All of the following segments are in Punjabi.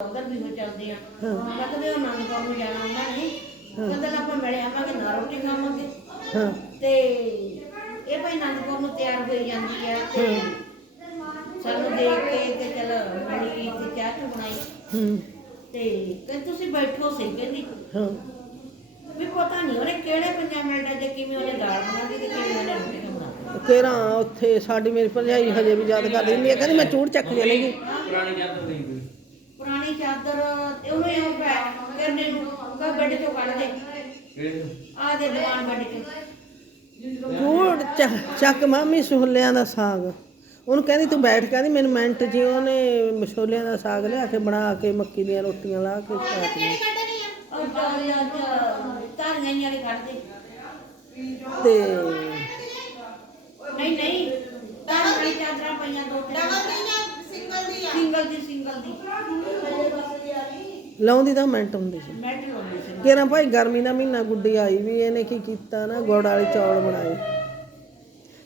ਉਧਰ ਵੀ ਹੋ ਚੱਲਦੇ ਆ। ਕਹਿੰਦੇ ਉਹ ਆਨੰਦਪੁਰ ਨੂੰ ਜਾਣਾ ਉਹਨਾਂ ਨੇ ਕਹਿੰਦੇ ਆਪਾਂ ਮਿਲੇ ਆਵਾਂਗੇ ਨਾ ਰੋਟੀ ਖਾਵਾਂਗੇ। ਹਾਂ। ਤੇ ਇਹ ਭਾਈ ਆਨੰਦਪੁਰ ਨੂੰ ਤਿਆਰ ਹੋਈ ਜਾਂਦੀ ਹੈ ਤੇ ਸਾਨੂੰ ਦੇਖ ਕੇ ਤੇ ਚਲ ਬਣੀ ਤੇ ਚਾਹ ਚੂਹ ਬਣਾਈ। ਹੂੰ। ਤੇ ਕਹਿੰਦੇ ਤੁਸੀਂ ਬੈਠੋ ਸੀ ਕਹਿੰਦੀ। ਹਾਂ। ਵੀ ਪਤਾ ਨਹੀਂ ਉਹਨੇ ਕਿਹੜੇ ਪੰਜਾਂ ਮਿੰਟਾਂ 'ਚ ਕਿਵੇਂ ਉਹਨੇ ਦਾਲ ਬਣਾਉਂਦੀ ਤੇ ਕਿਵੇਂ ਉਹਨੇ ਰੋਟੀ ਬਣਾਉਂਦੀ। ਕਿਹੜਾ ਉੱਥੇ ਸਾਡੀ ਮੇਰੀ ਭਰਜਾਈ ਹਜੇ ਵੀ ਯਾਦ ਕਰਦੀ ਹੈ ਕਹਿੰਦੀ ਮੈਂ ਚੂੜ ਚੱਕ ਕੇ ਲਈ ਪੁਰਾਣੀ ਚਾਦਰ ਨਹੀਂ ਪੁਰਾਣੀ ਚਾਦਰ ਤੇ ਉਹਨੂੰ ਇਹੋ ਪੈ ਕਰਨੇ ਨੂੰ ਕਾ ਬੈੱਡ ਚੋਂ ਕੱਢ ਦੇ। ਆ ਦੇ ਦੀਵਾਨ ਬੈੱਡ ਚ ਚੂੜ ਚੱਕ- ਮਾਮੀ ਛੋਲਿਆਂ ਦਾ ਸਾਗ। ਉਹਨੂੰ ਕਹਿੰਦੀ ਤੂੰ ਬੈਠ ਕਹਿੰਦੀ ਮੈਨੂੰ ਮਿੰਟ ਜੀ ਉਹਨੇ ਛੋਲਿਆਂ ਦਾ ਸਾਗ ਲਿਆ ਕੇ ਬਣਾ ਕੇ ਮੱਕੀ ਦੀਆਂ ਰੋਟੀਆਂ ਲਾ ਕੇ ਖਾਤੀਆਂ ਤੇ ਨਹੀਂ ਨਹੀਂ ਵਾਲੀ ਚਾਦਰਾਂ ਪਈਆਂ ਦੋ ਤਿੰਨ। ਸਿੰਗਲ ਦੀ ਸਿੰਗਲ ਦੀ। ਲਾਉਂਦੀ ਤਾਂ ਮਿੰਟ ਹੁੰਦੀ ਸੀ। ਮੈਟ ਲਾਉਂਦੀ ਸੀ। ਕਿਹੜਾ ਭਾਈ ਗਰਮੀ ਦਾ ਮਹੀਨਾ ਗੁੱਡੀ ਆਈ ਵੀ ਇਹਨੇ ਕੀ ਕੀਤਾ ਨਾ ਗੁੜ ਵਾਲੇ ਚੌਲ ਬਣਾਏ।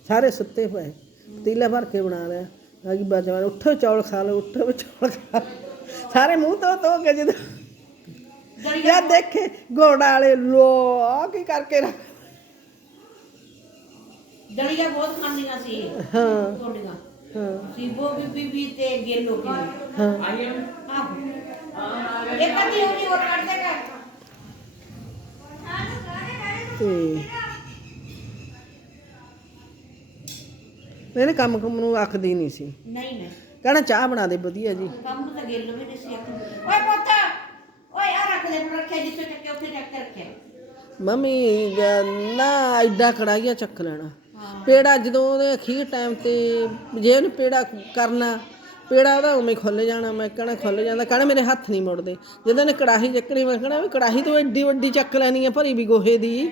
ਸਾਰੇ ਸੁੱਤੇ ਪਏ। ਪਤੀਲਾ ਭਰ ਕੇ ਬਣਾ ਲਿਆ। ਆਗੀ ਬਾਜਾ ਉੱਠੋ ਚੌਲ ਖਾ ਲਓ ਉੱਠੋ ਵੀ ਚੌਲ ਖਾ ਲਓ। ਸਾਰੇ ਮੂੰਹ ਤੋਂ ਧੋ ਕੇ ਜਦੋਂ ਯਾ ਦੇਖੇ ਗੁੜ ਵਾਲੇ ਲੋ ਆਹ ਕੀ ਕਰਕੇ ਰੱਖ ਦਲੀਆ ਬਹੁਤ ਖਾਂਦੀਆਂ ਸੀ। ਇਹ, ਹਾਂ। ਤੁਹਾਡੀਆਂ ਮੈਨੇ ਕੰਮ ਕੰਮ ਨੂੰ ਆਖਦੀ ਨਹੀਂ ਸੀ। ਨਹੀਂ ਨਹੀਂ। ਕਹਿਣਾ ਚਾਹ ਬਣਾ ਦੇ ਵਧੀਆ ਜੀ। ਕੰਮ ਨੂੰ ਤਾਂ ਗੇਲੋ ਵੀ ਨਹੀਂ ਸੀ। ਓਏ ਪੁੱਤ! ਓਏ ਆ ਰੱਖ ਦੇ ਰੱਖਿਆ ਜਿੱਥੇ ਚੱਕੇ ਉੱਥੇ ਰੱਖ ਕੇ ਰੱਖਿਆ। ਮੰਮੀ ਨਾ ਐਡਾ ਕੜਾਈਆ ਚੱਕ ਲੈਣਾ। ਪੇੜਾ ਜਦੋਂ ਉਹਦੇ ਅਖੀਰ ਟਾਈਮ ਤੇ ਜੇ ਉਹਨੇ ਪੇੜਾ ਕਰਨਾ, ਪੇੜਾ ਉਹਦਾ ਉਵੇਂ ਖੁੱਲ ਜਾਣਾ, ਮੈਂ ਕਹਣਾ ਖੁੱਲ ਜਾਂਦਾ, ਕਹਣਾ ਮੇਰੇ ਹੱਥ ਨਹੀਂ ਮੁੜਦੇ। ਜਦੋਂ ਨੇ ਕੜਾਹੀ ਚੱਕਣੀ, ਮੈਂ ਕਹਣਾ ਵੀ ਕੜਾਹੀ ਤੋਂ ਐਡੀ ਵੱਡੀ ਚੱਕ ਲੈਣੀ ਆ, ਭਰੀ ਵੀ ਗੋਹੇ ਦੀ,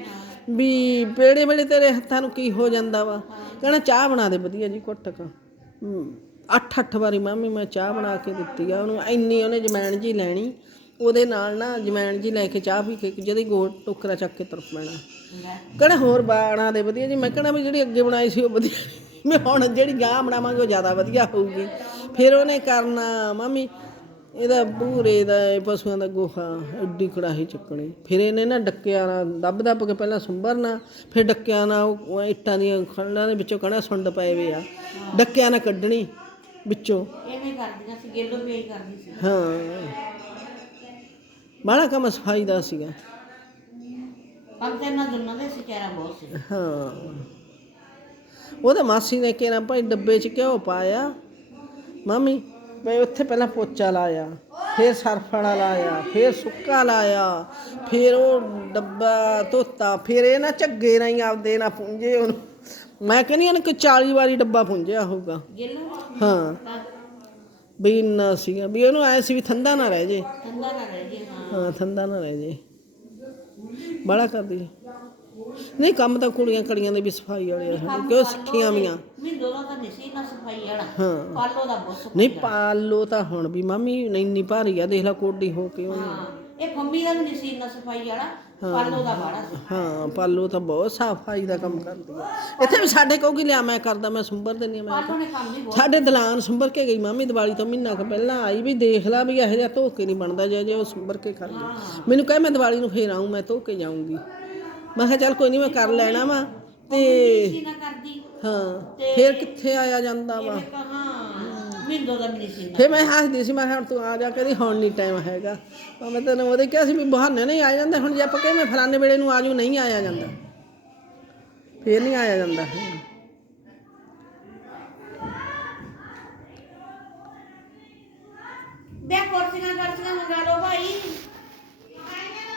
ਵੀ ਪੇੜੇ ਵੇਲੇ ਤੇਰੇ ਹੱਥਾਂ ਨੂੰ ਕੀ ਹੋ ਜਾਂਦਾ ਵਾ। ਕਹਣਾ ਚਾਹ ਬਣਾ ਦੇ ਵਧੀਆ ਜੀ ਘੁੱਟ ਕ। ਅੱਠ ਅੱਠ ਵਾਰੀ, ਮਾਮੀ ਮੈਂ ਚਾਹ ਬਣਾ ਕੇ ਦਿੱਤੀ ਆ ਉਹਨੂੰ, ਇੰਨੀ ਉਹਨੇ ਜਮੈਣ ਜੀ ਲੈਣੀ। ਉਹਦੇ ਨਾਲ ਨਾ ਜਮੈਣ ਜੀ ਲੈ ਕੇ ਚਾਹ ਪੀ ਕੇ ਜਿਹਦੀ ਗੋਲ ਟੋਕਰਾ ਚੱਕ ਕੇ ਤੁਰ ਪੈਣਾ। ਕਹਿੰਦਾ ਹੋਰ ਬਾਣਾ ਦੇ ਵਧੀਆ ਜੀ। ਮੈਂ ਕਹਿੰਦਾ ਵੀ ਜਿਹੜੀ ਅੱਗੇ ਬਣਾਈ ਸੀ ਉਹ ਵਧੀਆ। ਮੈਂ ਹੁਣ ਜਿਹੜੀ ਗਾਂ ਬਣਾਵਾਂਗੇ ਉਹ ਜ਼ਿਆਦਾ ਵਧੀਆ ਹੋਊਗੀ। ਫਿਰ ਉਹਨੇ ਕਰਨਾ ਮਾਮੀ ਇਹਦਾ ਪੂਰੇ ਦਾ ਇਹ ਪਸ਼ੂਆਂ ਦਾ ਗੋਹਾ ਐਡੀ ਕੜਾਹੀ ਚੱਕਣੀ। ਫਿਰ ਇਹਨੇ ਨਾ ਡੱਕਿਆਂ ਨਾਲ ਦੱਬ ਦੱਬ ਕੇ ਪਹਿਲਾਂ ਸੁੰਬਰਨਾ। ਫਿਰ ਡੱਕਿਆਂ ਨਾਲ ਉਹ ਇੱਟਾਂ ਦੀਆਂ ਖੰਡਾਂ ਦੇ ਵਿੱਚੋਂ ਕਹਣਾ ਸੁੰਡ ਪਏ ਵੇ ਆ। ਡੱਕਿਆਂ ਨਾਲ ਕੱਢਣੀ ਵਿੱਚੋਂ। ਐਵੇਂ ਕਰਦੀਆਂ ਸੀ ਗੇਲੋ ਵੀ ਕਰਦੀ ਸੀ। ਹਾਂ। ਬਾਹਲਾ ਕੰਮ ਸਫ਼ਾਈ ਦਾ ਸੀਗਾ। ਪਰ ਤੇ ਇਹਨਾਂ ਦੋਨਾਂ ਦੇ ਸੀ ਚਿਹਰਾ ਬਹੁਤ ਸੀ। ਹਾਂ। ਉਹਦੇ ਮਾਸੀ ਨੇ ਕਿਹਾ ਭਾਈ ਡੱਬੇ 'ਚ ਘਿਓ ਪਾਇਆ। ਮਾਮੀ ਬਈ ਉੱਥੇ ਪਹਿਲਾਂ ਪੋਚਾ ਲਾਇਆ ਫਿਰ ਸਰਫ ਵਾਲਾ ਲਾਇਆ ਫਿਰ ਸੁੱਕਾ ਲਾਇਆ ਫਿਰ ਉਹ ਡੱਬਾ ਧੋਤਾ ਫਿਰ ਇਹ ਨਾ ਝੱਗੇ ਨਾਲ ਹੀ ਆਪਦੇ ਨਾਲ ਪੁੰਝੇ ਉਹਨੂੰ। ਮੈਂ ਕਹਿੰਦੀ ਉਹਨੇ ਕਿ 40 ਵਾਰੀ ਡੱਬਾ ਪੁੰਝਿਆ ਹੋਊਗਾ। ਹਾਂ। ਵੀ ਇੰਨਾ ਸੀਗਾ ਵੀ ਉਹਨੂੰ ਐ ਸੀ ਵੀ ਠੰਡਾ ਨਾ ਰਹਿ ਜੇ। ਠੰਡਾ ਨਾ ਰਹਿ ਜੇ ਹਾਂ। ਹਾਂ ਠੰਡਾ ਨਾ ਰਹਿ ਜੇ। ਬੜਾ ਕਰਦੀ। ਨਹੀਂ ਕੰਮ ਤਾਂ ਕੁੜੀਆਂ ਕੜੀਆਂ ਦੇ ਵੀ ਸਫ਼ਾਈ ਵਾਲੇ ਆ ਕਿਉਂ ਸਿੱਖੀਆਂ ਵੀਆਂ? ਮੈਂ ਦੋਨਾਂ ਤਾਂ ਨਹੀਂ ਸੀ ਨਾ ਸਫ਼ਾਈ ਵਾਲਾ। ਹਾਂ। ਪਾਲੋ ਦਾ ਬਹੁਤ ਨਹੀਂ ਪਾਲੋ ਤਾਂ ਹੁਣ ਵੀ ਮਾਮੀ ਨਹੀਂ ਇੰਨੀ ਭਾਰੀ ਆ ਦੇਖ ਲੈ ਕੋਡੀ ਹੋ ਕੇ ਉਹਨੇ ਹਾਂ। ਇਹ ਫੰਮੀ ਦਾ ਵੀ ਨਹੀਂ ਸੀ ਨਾ ਸਫ਼ਾਈ ਵਾਲਾ ਪਾਲੋ ਦਾ ਬਾੜਾ ਸੀ। ਹਾਂ ਪਾਲੋ ਤਾਂ ਬਹੁਤ ਸਫ਼ਾਈ ਦਾ ਕੰਮ ਕਰਦੀ ਆ। ਇੱਥੇ ਵੀ ਸਾਡੇ ਕਹੂਗੀ ਲਿਆ ਮੈਂ ਕਰਦਾ ਮੈਂ ਸੁੰਬਰ ਦਿੰਦੀ ਆ ਮੈਂ ਪਾਲੋ ਨੇ ਕੰਮ ਵੀ ਬਹੁਤ ਸਾਡੇ ਦਲਾਨ ਸੁੰਬਰ ਕੇ ਗਈ ਮਾਮੀ ਦੀਵਾਲੀ ਤੋਂ ਮਹੀਨਾ ਕੁ ਪਹਿਲਾਂ ਆਈ ਵੀ ਦੇਖ ਲਾ ਵੀ ਇਹੋ ਜਿਹਾ ਧੋ ਕੇ ਨਹੀਂ ਬਣਦਾ ਜੇ ਜੇ ਉਹ ਸੁੰਬਰ ਕੇ ਕਰ ਲਈ ਮੈਨੂੰ ਕਹੇ ਮੈਂ ਦੀਵਾਲੀ ਨੂੰ ਫੇਰ ਆਉਂ ਮੈਂ ਧੋ ਕੇ ਜਾਊਂਗੀ। ਮੈਂ ਕਿਹਾ ਚੱਲ ਕੋਈ ਨਹੀਂ ਮੈਂ ਕਰ ਲੈਣਾ ਵਾ। ਤੇ ਸੀ ਨਾ ਕਰਦੀ। ਹਾਂ ਫੇਰ ਕਿੱਥੇ ਆਇਆ ਜਾਂਦਾ ਵਾ? ਮੈਂ ਕਹਾ ਮਿੰਦੋ ਦਾ ਵੀ ਨਹੀਂ ਸੀ ਫੇਰ ਮੈਂ ਹੱਸਦੀ ਸੀ ਮੈਂ ਕਿਹਾ ਹੁਣ ਤੂੰ ਆ ਜਾ ਕਹਿੰਦੀ ਹੁਣ ਨਹੀਂ ਟਾਈਮ ਹੈਗਾ। ਤਾਂ ਮੈਂ ਤੈਨੂੰ ਉਹਦੇ ਕਿਹਾ ਸੀ ਵੀ ਬਹਾਨੇ ਨਹੀਂ ਆ ਜਾਂਦੇ ਹੁਣ ਜੇ ਆਪਾਂ ਕਹੇ ਮੈਂ ਫਲਾਣੇ ਵੇਲੇ ਨੂੰ ਆਜੂ ਨਹੀਂ ਆਇਆ ਜਾਂਦਾ। ਫੇਰ ਨਹੀਂ ਆਇਆ ਜਾਂਦਾ। ਬੇ ਕੁਰਸੀਆਂ ਕੁਰਸੀਆਂ ਮੰਗਾ ਲਓ ਭਾਈ।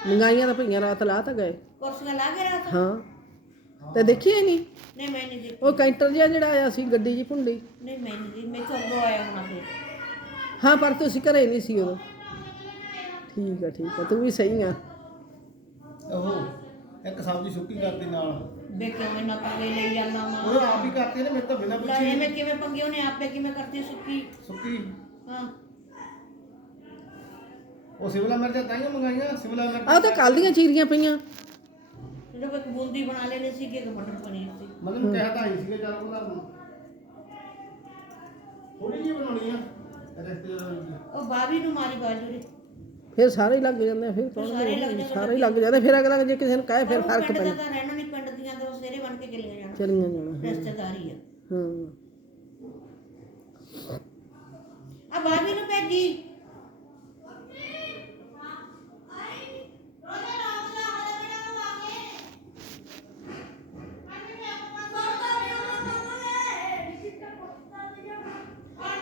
ਮੰਗਾਈਆਂ ਤਾਂ ਭਈਆਂ ਰਾਤ ਲਾ ਤਾਂ ਗਏ। ਕੁਰਸੀਆਂ ਲਾ ਕੇ ਰਾਤ। ਹਾਂ। ਤੇ ਦੇਖੀਏ ਨਹੀਂ? ਨਹੀਂ ਮੈਂ ਨਹੀਂ ਦੇਖੀ। ਉਹ ਕੈਂਟਰ ਜਿਹਾ ਜਿਹੜਾ ਆਇਆ ਸੀ ਗੱਡੀ ਜੀ ਭੁੰਡੀ। ਨਹੀਂ ਮੈਂ ਨਹੀਂ ਦੇਖੀ। ਮੈਂ ਚੰਗੋ ਆਇਆ ਹੋਣਾ ਫਿਰ। ਹਾਂ ਪਰ ਤੁਸੀਂ ਘਰੇ ਨਹੀਂ ਸੀ ਉਦੋਂ। ਠੀਕ ਆ ਠੀਕ ਆ ਤੂੰ ਵੀ ਸਹੀ ਆ। ਉਹ ਇੱਕ ਸਬਜ਼ੀ ਸੁੱਕੀ ਕਰਦੀ ਨਾਲ। ਬੇ ਕਿਉਂ ਮੈਂ ਪੰਗੇ ਲਈ ਜਾਂਦਾ ਉਹ ਮਾਂ ਆਪ ਹੀ ਕਰਤੀ ਨੇ ਮੇਰੇ ਤੋਂ ਬਿਨਾਂ ਲੈ ਪੁੱਛੇ। ਐਵੇਂ ਕਿਵੇਂ ਪੰਗੇ ਉਹਨੇ ਆਪੇ ਕਿਵੇਂ ਕਰਤੀ ਸੁੱਕੀ? ਸੁੱਕੀ। ਹਾਂ। ਉਹ ਮਿਰਚਾਂ ਮੰਗਾਈਆਂ ਮਿਰਚ ਆਹ ਤਾਂ ਕੱਲ ਦੀਆਂ ਚੀਰੀਆਂ ਪਈਆਂ। ਜਦੋਂ ਇੱਕ ਬੂੰਦੀ ਬਣਾ ਲੈਣੀ ਸੀ ਕਿ ਇੱਕ ਮਟਰ ਪਨੀਰ ਸੀ। ਮਤਲਬ ਕਹਿ ਤਾਂ ਆਈ ਸੀਗੇ ਚੱਲ ਉਹਦਾ ਥੋੜੀ ਜਿਹੀ ਬਣਾਉਣੀ ਆ ਰਿਸ਼ਤੇਦਾਰ ਉਹ ਬਾਬੀ ਨੂੰ ਮਾਰੀ ਬਾਜੂ ਰੇ ਫਿਰ ਸਾਰੇ ਹੀ ਲੱਗ ਜਾਂਦੇ ਆ, ਫਿਰ ਕੌਣ ਸਾਰੇ ਲੱਗ ਜਾਂਦੇ, ਸਾਰੇ ਹੀ ਲੱਗ ਜਾਂਦੇ ਫਿਰ ਅਗਲਾ ਜੇ ਕਿਸੇ ਨੂੰ ਕਹੇ ਫਿਰ ਫ਼ਰਕ ਪਿੰਡ ਦਾ ਤਾਂ ਰਹਿਣਾ ਨਹੀਂ ਪਿੰਡ ਦੀਆਂ ਤਾਂ ਸਵੇਰੇ ਬਣ ਕੇ ਚਲੀਆਂ ਜਾਣਾ। ਚਲੀਆਂ ਜਾਣਾ ਰਿਸ਼ਤੇਦਾਰੀ ਆ। ਹਾਂ। ਆ ਬਾਬੀ ਨੂੰ ਭੇਜੀ।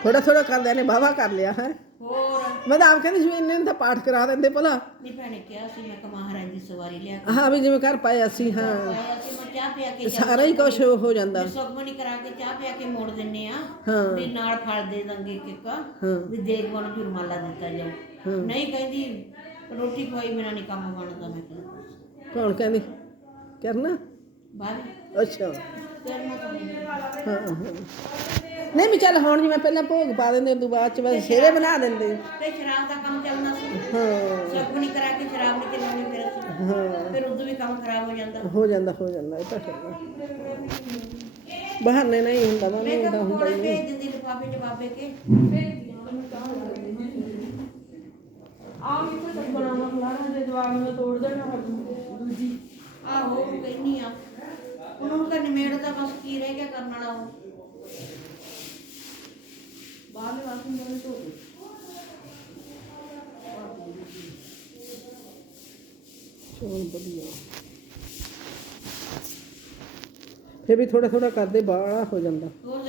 ਥੋੜਾ ਥੋੜਾ ਕਰਦਿਆਂ ਨੇ ਵਾਹਵਾ ਕਰ ਲਿਆ ਹੈ। ਹੋਰ? ਮੈਂ ਤਾਂ ਆਪ ਕਹਿੰਦੀ ਸੀ ਵੀ ਇੰਨੇ ਨੂੰ ਤਾਂ ਪਾਠ ਕਰਾ ਦਿੰਦੇ ਭਲਾ। ਨਹੀਂ ਭੈਣੇ ਕਿਹਾ ਸੀ ਮੈਂ ਕਮਾਹਰਾਂ ਦੀ ਸਵਾਰੀ ਲਿਆ ਕੇ। ਹਾਂ ਵੀ ਜਿਵੇਂ ਕਰ ਪਾਏ ਅਸੀਂ ਹਾਂ। ਆਇਆ ਸੀ ਮੈਂ ਚਾਹ ਪਿਆ ਕੇ ਸਾਰਾ ਹੀ ਕੁਝ ਹੋ ਜਾਂਦਾ। ਸੁਖਮਨੀ ਕਰਾ ਕੇ ਚਾਹ ਪਿਆ ਕੇ ਮੋੜ ਦਿੰਨੇ ਆ। ਹਾਂ। ਵੀ ਨਾਲ ਫਲ ਦੇ ਦਾਂਗੇ ਕਿੱਕਾ ਹਾਂ। ਵੀ ਦੇਖਵਾਂ ਨੂੰ ਜੁਰਮਾਨਾ ਦਿੱਤਾ ਜਾਊ। ਨਹੀਂ ਕਹਿੰਦੀ ਰੋਟੀ ਖਵਾਈ ਬਿਨਾਂ ਨਹੀਂ ਕੰਮ ਬਣਦਾ ਮੈਂ ਕਿਹਾ। ਕੌਣ ਕਹਿੰਦੀ? ਕਰਨਾ? ਬਾਹਰ। ਅੱਛਾ। ਕਰਨਾ ਤਾਂ ਨਹੀਂ। ਹਾਂ ਹਾਂ। ਨਹੀਂ ਵੀ ਚੱਲ ਹੁਣ ਜਿਵੇਂ ਪਹਿਲਾਂ ਭੋਗ ਪਾ ਦਿੰਦੇ ਉਦੋਂ ਬਾਅਦ ਚ ਬਸ ਸੇਰੇ ਬਣਾ ਦਿੰਦੇ। ਤੇ ਸ਼ਰਾਬ ਦਾ ਕੰਮ ਚੱਲਣਾ ਸੀ। ਹਾਂ। ਸੁਖਮਨੀ ਕਰਾ ਕੇ ਸ਼ਰਾਬ ਨਹੀਂ ਚੱਲਣੀ ਫਿਰ ਅਸੀਂ। ਹਾਂ। ਫਿਰ ਉਦੋਂ ਵੀ ਕੰਮ ਖਰਾਬ ਹੋ ਜਾਂਦਾ। ਹੋ ਜਾਂਦਾ ਹੋ ਜਾਂਦਾ ਇਹ ਤਾਂ ਹੈ। ਬਹਾਨੇ ਨਹੀਂ ਹੁੰਦਾ ਵਾ ਮੈਂ ਨਹੀਂ ਕਿਹਾ ਹੁੰਦਾ ਹੁੰਦਾ ਕੋਲੇ ਹੀ ਭੇਜ ਦਿੰਦੀ ਲਿਫਾਫੇ ਚ ਬਾਬੇ ਕੇ ਨੂੰ ਆਹੋ ਉਹ ਕਹਿੰਨੀ ਆ ਉਹਨੂੰ ਤਾਂ ਨਿਮੇੜ ਦਾ ਬਸ ਕੀ ਰਹਿ ਗਿਆ ਕਰਨ ਵਾਲਾ ਉਹ। ਬਾਹਰਲੇ ਵਾਸਨ ਦੇ ਧੋ ਦੇ ਚੋਲ ਵਧੀਆ ਫਿਰ ਵੀ ਥੋੜਾ ਥੋੜਾ ਕਰਦੇ ਬਾਹਲਾ ਹੋ ਜਾਂਦਾ ਹੋਰ